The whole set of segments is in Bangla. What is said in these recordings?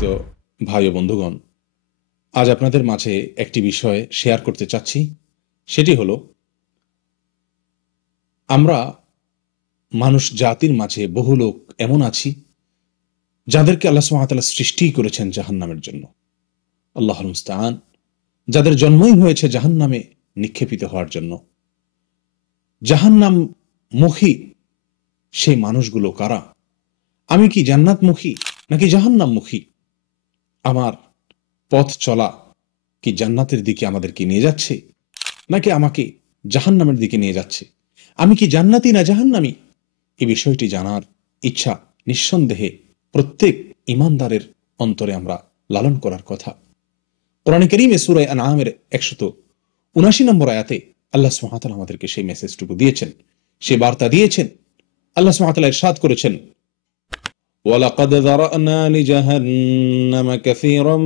সম্মানিত ভাই ও বন্ধুগণ, আজ আপনাদের মাঝে একটি বিষয় শেয়ার করতে চাচ্ছি। সেটি হলো, আমরা মানুষ জাতির মাঝে বহু লোক এমন আছি যাদেরকে আল্লাহ সুবহানাহু ওয়া তাআলা সৃষ্টি করেছেন জাহান্নামের জন্য। আল্লাহুল মুস্তাআন। যাদের জন্মই হয়েছে জাহান্নামে নিক্ষেপিত হওয়ার জন্য। জাহান্নাম মুখী সেই মানুষগুলো কারা? আমি কি জান্নাতমুখী নাকি জাহান্নামমুখী? আমার পথ চলা কি জান্নাতের দিকে আমাদেরকে নিয়ে যাচ্ছে, নাকি আমাকে জাহান্নামের দিকে নিয়ে যাচ্ছে? আমি কি জান্নাতি না জাহান্নামী? এই বিষয়টি জানার ইচ্ছা নিঃসন্দেহে প্রত্যেক ইমানদারের অন্তরে আমরা লালন করার কথা। কোরআনে কারীমে সূরা আনআমের 179 নম্বর আয়াতে আল্লাহ সুবহানাহু ওয়া তাআলা আমাদেরকে সেই মেসেজটুকু দিয়েছেন, সেই বার্তা দিয়েছেন। আল্লাহ সুবহানাহু ওয়া তাআলা ইরশাদ করেছেন, وَلَقَدْ ذَرَأْنَا لِجَهَنَّمَ كَثِيرًا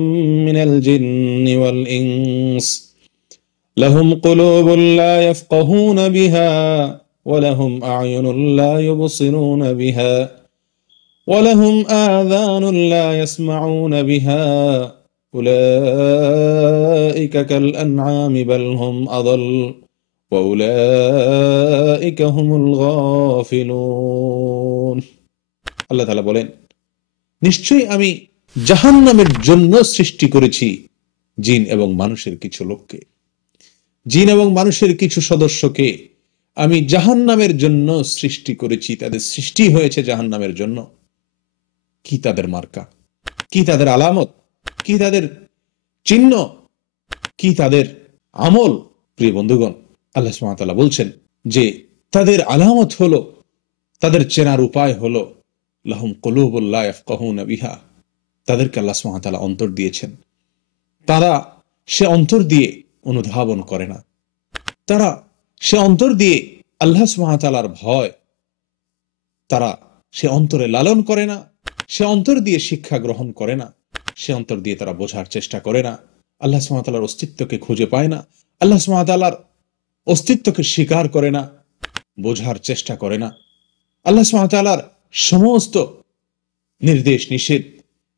مِنَ الْجِنِّ وَالْإِنسِ لَهُمْ قُلُوبٌ لَا يَفْقَهُونَ بِهَا وَلَهُمْ أَعْيُنٌ لَا يُبْصِرُونَ بِهَا وَلَهُمْ آذَانٌ لَا يَسْمَعُونَ بِهَا أُولَئِكَ كَالْأَنْعَامِ بَلْ هُمْ أَضَلُّ وَأُولَئِكَ هُمُ الْغَافِلُونَ। আল্লাহ তাআলা বলেন, নিশ্চয়ই আমি জাহান্নামের জন্য সৃষ্টি করেছি জিন এবং মানুষের কিছু লোককে, জিন এবং মানুষের কিছু সদস্যকে আমি জাহান্নামের জন্য সৃষ্টি করেছি। তাদের সৃষ্টি হয়েছে জাহান্নামের জন্য। কি তাদের মার্কা, কি তাদের আলামত, কি তাদের চিহ্ন, কি তাদের আমল? প্রিয় বন্ধুগণ, আল্লাহ সুবহানাহু ওয়া তাআলা বলছেন যে তাদের আলামত হলো, তাদের চেনার উপায় হলো, লাহুম কুলুবুল লা ইয়াফকাহুনা বিহা। তাদেরকে আল্লাহ সুবহানাহু ওয়া তাআলা অন্তর দিয়েছেন। তারা সে অন্তর দিয়ে অনুধাবন করে না। তারা সে অন্তর দিয়ে আল্লাহ সুবহানাহু ওয়া তাআলার ভয় তারা সে অন্তরে লালন করে না। সে অন্তর দিয়ে শিক্ষা গ্রহণ করে না। সে অন্তর দিয়ে তারা বোঝার চেষ্টা করে না। আল্লাহ সুবহানাহু ওয়া তাআলার অস্তিত্বকে খুঁজে পায় না। আল্লাহ সুবহানাহু ওয়া তাআলার অস্তিত্বকে স্বীকার করে না, বোঝার চেষ্টা করে না। আল্লাহ সুবহানাহু ওয়া তাআলার সমস্ত নির্দেশ নিষেধ,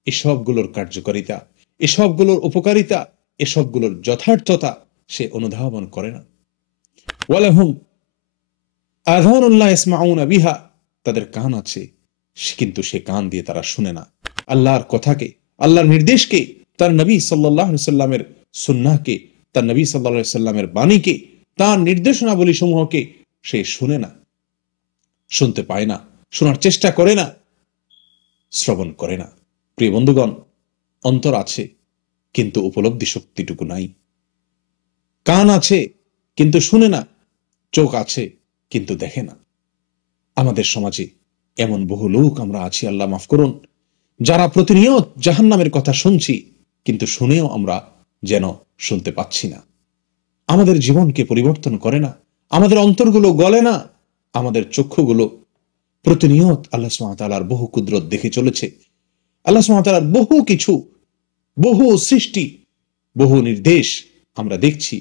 এসবগুলোর কার্যকারিতা, এসবগুলোর উপকারিতা, এসবগুলোর যথার্থতা সে অনুধাবন করে না। ওয়ালাহুম আযানুন লা ইয়াসমাউনা বিহা। তাদের কান আছে, কিন্তু সে কান দিয়ে তারা শুনে না। আল্লাহর কথাকে, আল্লাহর নির্দেশকে, তার নবী সাল্লাল্লাহু আলাইহি সাল্লামের সুন্নাহকে, তার নবী সাল্লাল্লাহু আলাইহি সাল্লামের বাণীকে, তার নির্দেশনাবলী সমূহকে সে শুনে না, শুনতে পায় না, শোনার চেষ্টা করে না, শ্রবণ করে না। প্রিয় বন্ধুগণ, অন্তর আছে কিন্তু উপলব্ধি শক্তিটুকু নাই। কান আছে কিন্তু শুনে না, চোখ আছে কিন্তু দেখে না। আমাদের সমাজে এমন বহু লোক আমরা আছি, আল্লাহ মাফ করুন, যারা প্রতিনিয়ত জাহান্নামের কথা শুনছি, কিন্তু শুনেও আমরা যেন শুনতে পাচ্ছি না। আমাদের জীবনকে পরিবর্তন করে না, আমাদের অন্তরগুলো গলে না, আমাদের চক্ষুগুলো প্রতিনিয়ত আল্লাহ সুবহানাহু ওয়া তাআলার বহু কুদরত দেখে চলেছে। আল্লাহ সুবহানাহু ওয়া তাআলার বহু কিছু, বহু সৃষ্টি, বহু নির্দেশ আমরা দেখছি,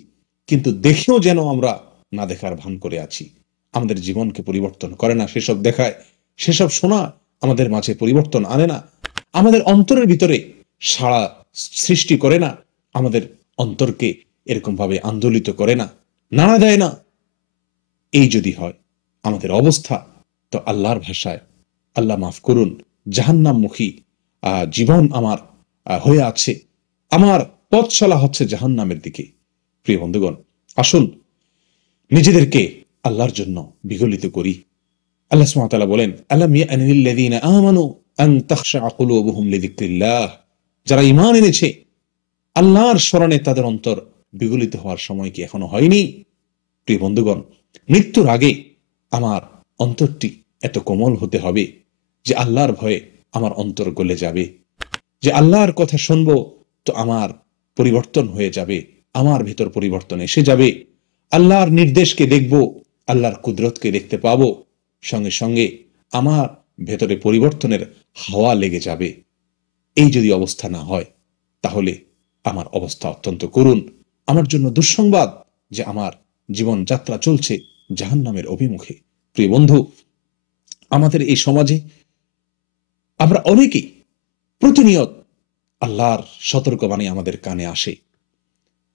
কিন্তু দেখেও যেন আমরা না দেখার ভান করে আছি। আমাদের জীবনকে পরিবর্তন করে না সেসব দেখায়, সেসব শোনা আমাদের মাঝে পরিবর্তন আনে না, আমাদের অন্তরের ভিতরে সাড়া সৃষ্টি করে না, আমাদের অন্তরকে এরকম ভাবে আন্দোলিত করে না, নাড়া দেয় না। এই যদি হয় আমাদের অবস্থা, তো আল্লাহর ভাষায়, আল্লাহ মাফ করুন, জাহান্নামমুখী জীবন আমার হয়ে আছে। আমার পথ চলা হচ্ছে জাহান্নামের দিকে। প্রিয় বন্ধুগণ, আসুন নিজেদেরকে আল্লাহর জন্য বিগলিত করি। আল্লাহ সুবহানাহু ওয়া তাআলা বলেন, আলাম ইয়ানিল লাযীনা আমানু আন তাখশা কুলুবুহুম লিযিকরিল্লাহ। যারা ঈমান এনেছে, আল্লাহর স্মরণে তাদের অন্তর বিগলিত হওয়ার সময় কি এখনো হয়নি? প্রিয় বন্ধুগণ, মৃত্যুর আগে আমার অন্তরটি এত কোমল হতে হবে যে আল্লাহর ভয়ে আমার অন্তর গলে যাবে, যে আল্লাহর কথা শুনবো তো আমার পরিবর্তন হয়ে যাবে, আমার ভিতর পরিবর্তন এসে যাবে। আল্লাহর নির্দেশকে দেখব, আল্লাহর কুদরতকে দেখতে পাবো, সঙ্গে সঙ্গে আমার ভেতরে পরিবর্তনের হাওয়া লেগে যাবে। এই যদি অবস্থা না হয়, তাহলে আমার অবস্থা অত্যন্ত করুণ। আমার জন্য দুঃসংবাদ যে আমার জীবন যাত্রা চলছে জাহান্নামের অভিমুখে। প্রিয় বন্ধু, আমাদের এই সমাজে আমরা অনেকেই প্রতিনিয়ত আল্লাহর সতর্কবাণী আমাদের কানে আসে,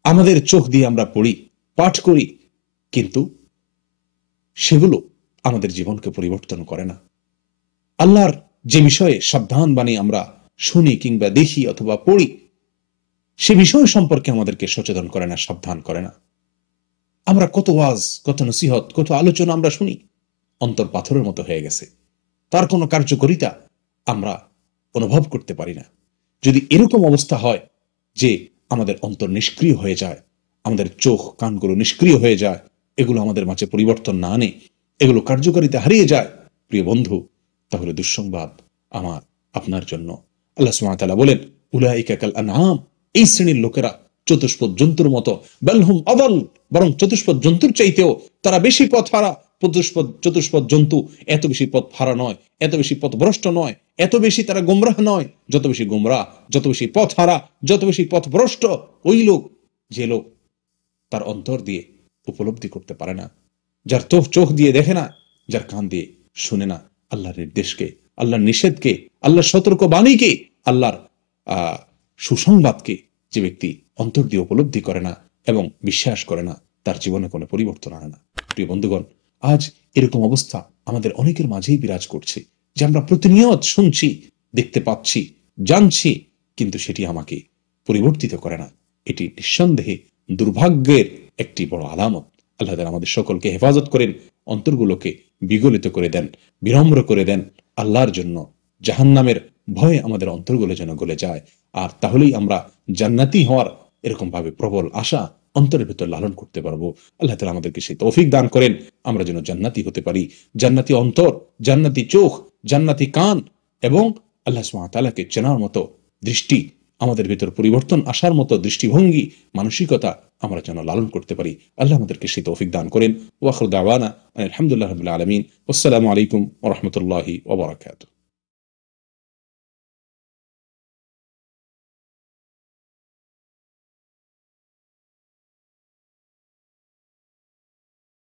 আমাদের চোখ দিয়ে আমরা পড়ি, পাঠ করি, কিন্তু সেগুলো আমাদের জীবনকে পরিবর্তন করে না। আল্লাহর যে বিষয়ে সাবধান বাণী আমরা শুনি কিংবা দেখি অথবা পড়ি, সে বিষয় সম্পর্কে আমাদেরকে সচেতন করে না, সাবধান করে না। আমরা কত ওয়াজ, কত নসিহত, কত আলোচনা আমরা শুনি, অন্তর পাথরের মতো হয়ে গেছে, তার কোনো কার্যকারিতা আমরা অনুভব করতে পারি না। যদি এরকম অবস্থা হয় যে আমাদের অন্তর নিষ্ক্রিয় হয়ে যায়, আমাদের চোখ কানগুলো নিষ্ক্রিয় হয়ে যায়, এগুলো আমাদের মাঝে পরিবর্তন না আনে, এগুলো কার্যকারিতা হারিয়ে যায়, প্রিয় বন্ধু, তাহলে দুঃসংবাদ আমার আপনার জন্য। আল্লাহ সুবহানাহু ওয়া তাআলা বলেন, উলাইকা কাল আনআম, এই শ্রেণীর লোকেরা চতুষ্পদ জন্তুর মতো, বালহুম আদাল, বরং চতুষ্পদ জন্তুর চাইতেও তারা বেশি পথ হারা। চতুষ্পদ জন্তু এত বেশি পথ হারা নয়, এত বেশি পথভ্রষ্ট নয়, এত বেশি তারা গোমরাহ নয়, যত বেশি গোমরাহ, যত বেশি পথ হারা, যত বেশি পথভ্রষ্ট ওই লোক, যে লোক তার অন্তর দিয়ে উপলব্ধি করতে পারে না, যার চোখ দিয়ে দেখে না, যার কান দিয়ে শুনে না আল্লাহর নির্দেশকে, আল্লাহর নিষেধকে, আল্লাহর সতর্ক বাণীকে, আল্লাহর সুসংবাদকে। যে ব্যক্তি অন্তর দিয়ে উপলব্ধি করে না এবং বিশ্বাস করে না, তার জীবনে কোনো পরিবর্তন আনে না। প্রিয় বন্ধুগণ, আজ এরকম অবস্থা আমাদের অনেকের মাঝেই বিরাজ করছে, যে আমরা প্রতিনিয়ত শুনছি, দেখতে পাচ্ছি, জানছি, কিন্তু সেটি আমাকে পরিবর্তিত করে না। এটি নিঃসন্দেহে দুর্ভাগ্যের একটি বড় আলামত। আল্লাহ তাআলা আমাদের সকলকে হেফাজত করেন, অন্তরগুলোকে বিগলিত করে দেন, বিনম্র করে দেন আল্লাহর জন্য। জাহান্নামের ভয়ে আমাদের অন্তরগুলো যেন গলে যায়, আর তাহলেই আমরা জান্নাতি হওয়ার এরকম ভাবে প্রবল আশা অন্তরের ভেতর লালন করতে পারবো। আল্লাহ তাআলা আমাদেরকে সেই তৌফিক দান করেন, আমরা যেন জান্নাতি হতে পারি। জান্নাতি অন্তর, জান্নাতি চোখ, জান্নাতি কান এবং আল্লাহ সুবহানাহু ওয়া তাআলাকে চেনার মতো দৃষ্টি, আমাদের ভেতর পরিবর্তন আসার মতো দৃষ্টিভঙ্গি, মানসিকতা আমরা যেন লালন করতে পারি। আল্লাহ আমাদেরকে সেই তৌফিক দান করেন। ওয়া আখিরু দাওয়ানা আলহামদুলিল্লাহি রাব্বিল আলামিন। আসসালামু আলাইকুম ওয়া রাহমাতুল্লাহি ওয়া বারাকাতুহু।